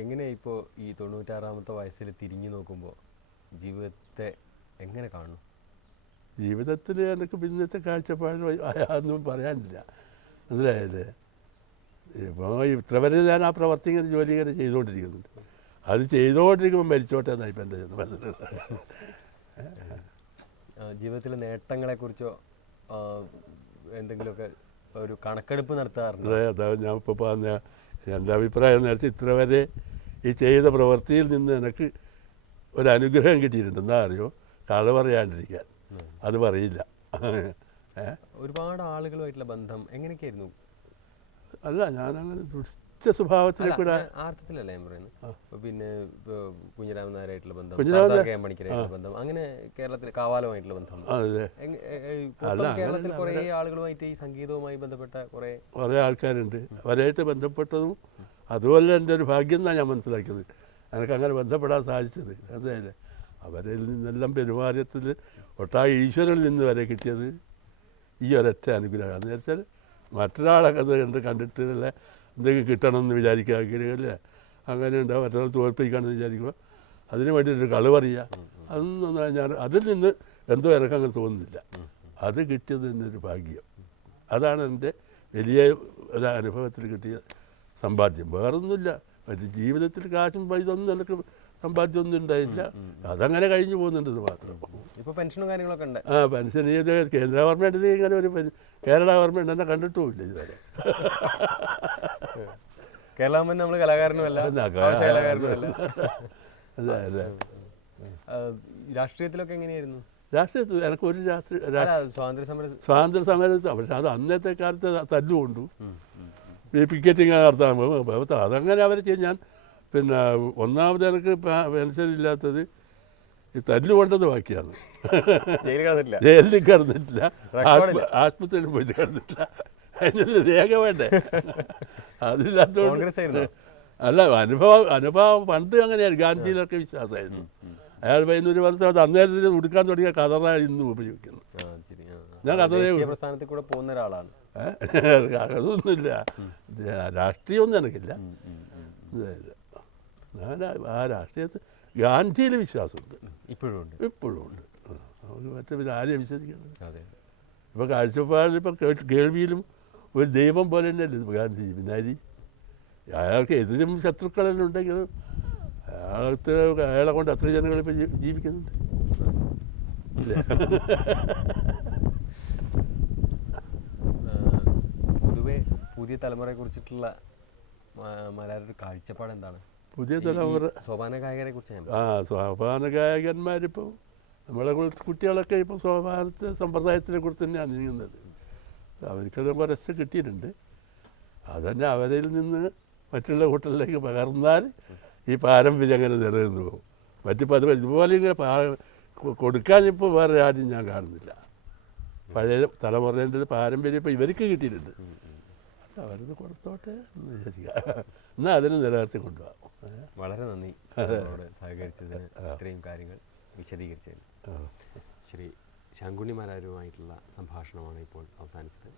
എങ്ങനെ ഇപ്പോൾ ഈ 96-ാമത്തെ വയസ്സിൽ തിരിഞ്ഞു നോക്കുമ്പോൾ ജീവിതത്തെ എങ്ങനെ കാണുന്നു? ജീവിതത്തിൽ എനിക്ക് പിന്നത്തെ കാഴ്ചപ്പാട് ഒന്നും പറയാനില്ല, മനസ്സിലായല്ലേ? ഇപ്പോൾ ഇത്ര വരെ ഞാൻ ആ പ്രവർത്തി ഇങ്ങനെ ജോലി ഇങ്ങനെ ചെയ്തുകൊണ്ടിരിക്കുന്നുണ്ട്. അത് ചെയ്തുകൊണ്ടിരിക്കുമ്പോൾ മരിച്ചോട്ടെ എന്നായി ഇപ്പം എൻ്റെ മനസ്സിലുള്ളത്. ജീവിതത്തിലെ നേട്ടങ്ങളെക്കുറിച്ചോ എന്തെങ്കിലുമൊക്കെ ഒരു കണക്കെടുപ്പ് നടത്താറുണ്ട്? അതെ, അതാ ഞാൻ ഇപ്പോൾ പറഞ്ഞ എൻ്റെ അഭിപ്രായം എന്ന് വെച്ചാൽ ഇത്ര വരെ ഈ ചെയ്ത പ്രവൃത്തിയിൽ നിന്ന് എനിക്ക് ഒരനുഗ്രഹം കിട്ടിയിട്ടുണ്ട്. എന്താ അറിയോ? കഥ പറയാണ്ടിരിക്കാൻ. അത് പറയില്ല. ഒരുപാട് ആളുകളുമായിട്ടുള്ള ബന്ധം എങ്ങനെയൊക്കെയായിരുന്നു? അല്ല, ഞാനങ്ങനെ ദുഷ്ട സ്വഭാവത്തിലെ കൂടെ ആർത്ഥത്തിലല്ല ഞാൻ പറയുന്നത്. പിന്നെ കുഞ്ഞിരാമൻ നായരായിട്ടുള്ള ബന്ധം, പണിക്കരായിട്ടുള്ള ബന്ധം, അങ്ങനെ കേരളത്തിൽ കാവാലമായിട്ടുള്ള ബന്ധം, കേരളത്തിൽ കുറേ ആളുകളുമായിട്ട് ഈ സംഗീതവുമായി ബന്ധപ്പെട്ട കുറേ ആൾക്കാരുണ്ട്. അവരായിട്ട് ബന്ധപ്പെട്ടതും അതുപോലെ എൻ്റെ ഒരു ഭാഗ്യം എന്നാണ് ഞാൻ മനസ്സിലാക്കിയത്. എനിക്കങ്ങനെ ബന്ധപ്പെടാൻ സാധിച്ചത്. അതല്ലേ, അവരിൽ നിന്നെല്ലാം പെരുമാറ്റത്തിൽ ഒട്ടാകെ ഈശ്വരനിൽ നിന്ന് വരെ കിട്ടിയത് ഈ ഒരൊറ്റ അനുഗ്രഹമാണ്. എന്ന് വെച്ചാൽ മറ്റൊരാളൊക്കെ അത് കണ്ടിട്ടുള്ള എന്തെങ്കിലും കിട്ടണമെന്ന് വിചാരിക്കുകയല്ലേ, അങ്ങനെ ഉണ്ടാവും. മറ്റൊരാൾ തോൽപ്പിക്കാണെന്ന് വിചാരിക്കുക, അതിന് വേണ്ടിയിട്ടൊരു കളി പറയുക, അതൊന്നും ഞാൻ അതിൽ നിന്ന് എന്തോ എനിക്കങ്ങനെ തോന്നുന്നില്ല. അത് കിട്ടിയത് തന്നെയൊരു ഭാഗ്യം. അതാണ് എൻ്റെ വലിയ ഒരു അനുഭവത്തിൽ കിട്ടിയ സമ്പാദ്യം. വേറൊന്നുമില്ല. മറ്റു ജീവിതത്തിൽ കാശും ഇതൊന്നും എനിക്ക് സമ്പാദ്യമൊന്നും ഉണ്ടായില്ല. അതങ്ങനെ കഴിഞ്ഞു പോകുന്നുണ്ടെന്ന് മാത്രം. ഇപ്പോൾ പെൻഷനും കാര്യങ്ങളൊക്കെ ഉണ്ട്. പെൻഷൻ ഇത് കേന്ദ്ര ഗവൺമെൻറ് ഇങ്ങനെ ഒരു കേരള ഗവൺമെൻറ് എന്നെ കണ്ടിട്ടുമില്ല ഇതുവരെ. കേരള ഗവൺമെൻറ് നമ്മൾ കലാകാരനുമല്ല, കലാകാരനുമല്ല. അതെ അതെ. രാഷ്ട്രീയത്തിലൊക്കെ എങ്ങനെയായിരുന്നു? രാഷ്ട്രീയത്തിൽ എനിക്കൊരു സ്വാതന്ത്ര്യ സമരത്ത്, പക്ഷെ അത് അന്നത്തെ കാലത്ത് തല്ലുകൊണ്ടു പിക്കറ്റിങ് നടത്താൻ അതങ്ങനെ അവർ ചെയ്യും. ഞാൻ പിന്നെ ഒന്നാമത് എനിക്ക് പെൻഷൻ ഇല്ലാത്തത് ഈ തല്ലുകൊണ്ടത് ബാക്കിയാണ്. ജയിലിൽ കിടന്നിട്ടില്ല, ആശുപത്രിയിൽ പോയിട്ട് കിടന്നിട്ടില്ല. അതിനുള്ള രേഖ വേണ്ടേ? അതില്ലാത്തതുകൊണ്ട് അല്ല, അനുഭവം പണ്ട് അങ്ങനെയാണ്. ഗാന്ധിയിലൊക്കെ വിശ്വാസമായിരുന്നു. അയാൾ 15 വർഷം അന്നേരത്തിന് ഉടുക്കാൻ തുടങ്ങിയ കതറാണ് ഇന്നും ഉപയോഗിക്കുന്നത്. ഞാൻ പ്രസ്ഥാനത്തിൽ കൂടെ പോകുന്ന ഒരാളാണ്. അതൊന്നുമില്ല, രാഷ്ട്രീയമൊന്നും എനിക്കില്ല. ഞാൻ ആ രാഷ്ട്രീയത്തിൽ ഗാന്ധിയിൽ വിശ്വാസമുണ്ട്, ഇപ്പോഴും ഉണ്ട്. നമുക്ക് മറ്റേ ആരെയും വിശ്വസിക്കുന്നത്. ഇപ്പോൾ കാഴ്ചപ്പാടിൽ ഇപ്പോൾ കേൾവിയിലും ഒരു ദൈവം പോലെ തന്നെയല്ലേ ഗാന്ധിജി. പിന്നാരി അയാൾക്ക് എതിരും ശത്രുക്കളെല്ലാം ഉണ്ടെങ്കിലും അയാളെ കൊണ്ട് അത്ര ജനങ്ങളിപ്പോൾ ജീവിക്കുന്നുണ്ട്. പൊതുവെ പുതിയ തലമുറയെ കുറിച്ചിട്ടുള്ള മലയാള കാഴ്ചപ്പാട് എന്താണ്? പുതിയ തലമുറ സോപാന ഗായകരെ കുറിച്ച് സോപാന ഗായകന്മാരിപ്പോൾ നമ്മളെ കുട്ടികളൊക്കെ ഇപ്പോൾ സോപാനത്തെ സമ്പ്രദായത്തിനെ കുറിച്ച് തന്നെയാണ് നീങ്ങുന്നത്. അവർക്കത് കുറച്ച് കിട്ടിയിട്ടുണ്ട്. അതന്നെ അവരിൽ നിന്ന് മറ്റുള്ള കുട്ടികളിലേക്ക് പകർന്നാൽ ഈ പാരമ്പര്യം അങ്ങനെ നിലനിന്ന് പോകും. മറ്റിപ്പോൾ അത് ഇതുപോലെ ഇങ്ങനെ കൊടുക്കാനിപ്പോൾ വേറെ ആരും ഞാൻ കാണുന്നില്ല. പഴയ തലമുറേൻ്റെ പാരമ്പര്യം ഇപ്പോൾ ഇവർക്ക് കിട്ടിയിട്ടുണ്ട്. അവരത് കൊടുത്തോട്ടെ എന്ന് വിചാരിക്കുക. എന്നാൽ അതിന് നിലനിർത്തി കൊണ്ടുപോകാം. വളരെ നന്ദി സഹകരിച്ചതിന്, ഇത്രയും കാര്യങ്ങൾ വിശദീകരിച്ചതിന്. ശ്രീ ശങ്കുണ്ണി മാരാരുമായിട്ടുള്ള സംഭാഷണമാണ് ഇപ്പോൾ അവസാനിച്ചത്.